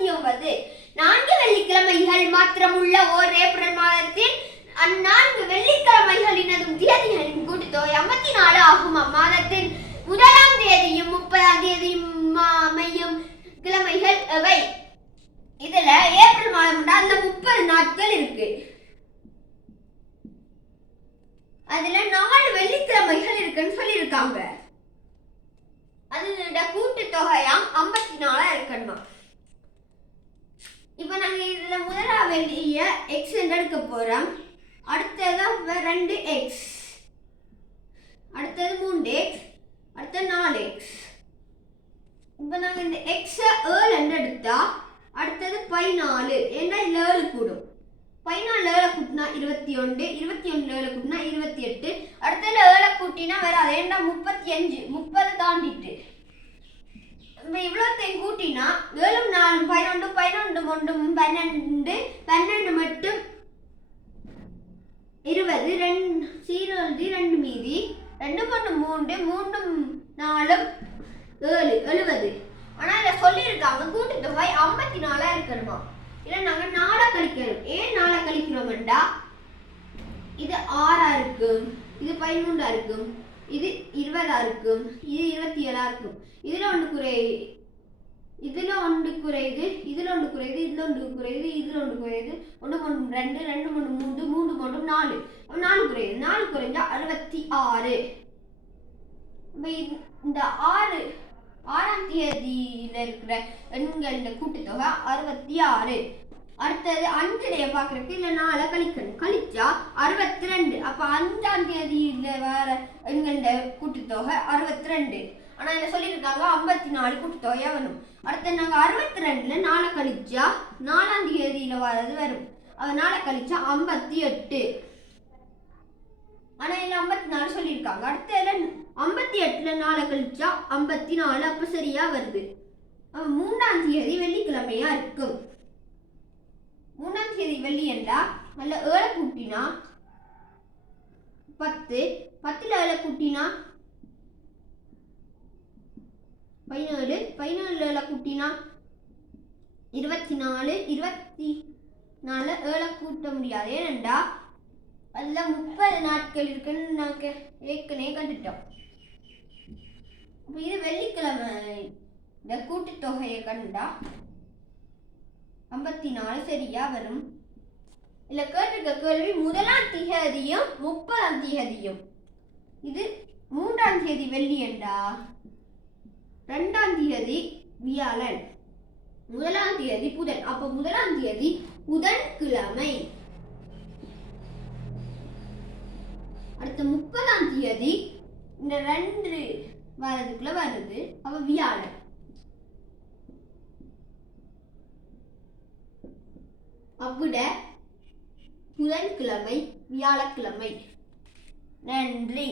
39. 4 வெள்ளிக்கிழமைகள் மாத்திரமுள்ள ஓர் April மாதத்தில் அந்நான்கு வெள்ளிக்கிழமைகளினதும் தேதிகளின் கூட்டுத்தொகை 54 ஆகும். அம்மாதத்தின் 1ஆம் தேதியும் 30ஆம் தேதியும் அமையும் கிழமைகள் எவை? இதுல ஏப்ரல் மாதம் அந்த 30 நாட்கள் இருக்கு. அதுல 4 வெள்ளிக்கிழமைகள் இருக்குன்னு சொல்லியிருக்காங்க. அதோட கூட்டுத்தொகையாம் 54 இருக்கணுமா. இப்ப நாங்க இதுல முதலாவது வெள்ளிய எக்ஸ் எடுக்க போறோம். அடுத்தது 2x, அடுத்தது 3x, அடுத்தது 4x. இப்ப நாங்க இந்த x 7 எடுத்தா அடுத்தது 14. ஏன்னா 7 கூடும். 14 7 கூட்டினா 21, 21 7 கூட்டினா 28. அடுத்தது 7 கூட்டினா வராது. ஏன்னா 35, 30 தாண்டிட்டு. இவ்வளோத்தையும் கூட்டினா 7 4 11, 11 1 12, 12 மட்டும் 20, 2 மீதி 2 3 3 4 7 70. ஆனா இதை சொல்லியிருக்காங்க கூட்டுத்தொகை 54 இருக்கணுமா. இல்லை நாங்கள் 4 கழிக்கணும். ஏன் 4 கழிக்கிறோம்டா இது 6 இருக்கும், இது 13 இருக்கும், இது 20 இருக்கும், இது 27 இருக்கும். இதுல ஒன்று குறையுது, இதுல ஒன்று குறையுது, இதுல ஒன்று குறையுது, இதுல ஒன்று குறையுது, இதுல ஒன்று குறையுது. 1 3 2 2 3 3 3 4 4 குறையுது. 4 குறைஞ்சா 66. இந்த 6ஆம் தேதியில இருக்கிற எண்களோட கூட்டுத்தொகை 66. அடுத்தது 5 பார்க்கறதுக்கு இல்லை 4 கழிக்கணும். கழிச்சா 62. அப்ப 5ஆம் தேதியில வர எண்களோட கூட்டுத்தொகை 62. ஆனா என்ன சொல்லியிருக்காங்க 54 கூட்டுத்தொகையா வரும். அடுத்து நாங்க 62ல 4 கழிச்சா 4ஆம் தேதியில வரது வரும். அதனால கழிச்சா 58. ஆனா இதுல 54 சொல்லியிருக்காங்க. அடுத்த 58ல 4 கழிச்சா 54. அப்ப சரியா வருது. 3ஆம் தேதி வெள்ளிக்கிழமையா இருக்கும். 3ஆம் தேதி வெள்ளி என்றா நல்ல 7 கூட்டினா 10, 10ல 7 கூட்டினா 17, 17ல 7 கூட்டினா 24, 24 7 கூட்ட முடியாது. ஏனென்றா அதுல 30 நாட்கள் இருக்குன்னு நாங்க ஏற்கனவே கண்டுட்டோம். இது வெள்ளிக்கிழமை இந்த கூட்டுத்தொகையை கண்டா 54 சரியா வரும். இல்ல கேட்டிருக்க கேள்வி 1ஆம் தேதியும் 30ஆம் தேதியும். இது 3ஆம் தேதி வெள்ளி என்றா 2ஆம் தேதி வியாழன், 1ஆம் தேதி புதன். அப்ப 1ஆம் தேதி புதன்கிழமை. அடுத்த 30ஆம் தேதி இந்த 2 வாரத்துக்குள்ள வருது. அப்ப வியாழன். அவ்விட புதன்கிழமை வியாழக்கிழமை. நன்றி.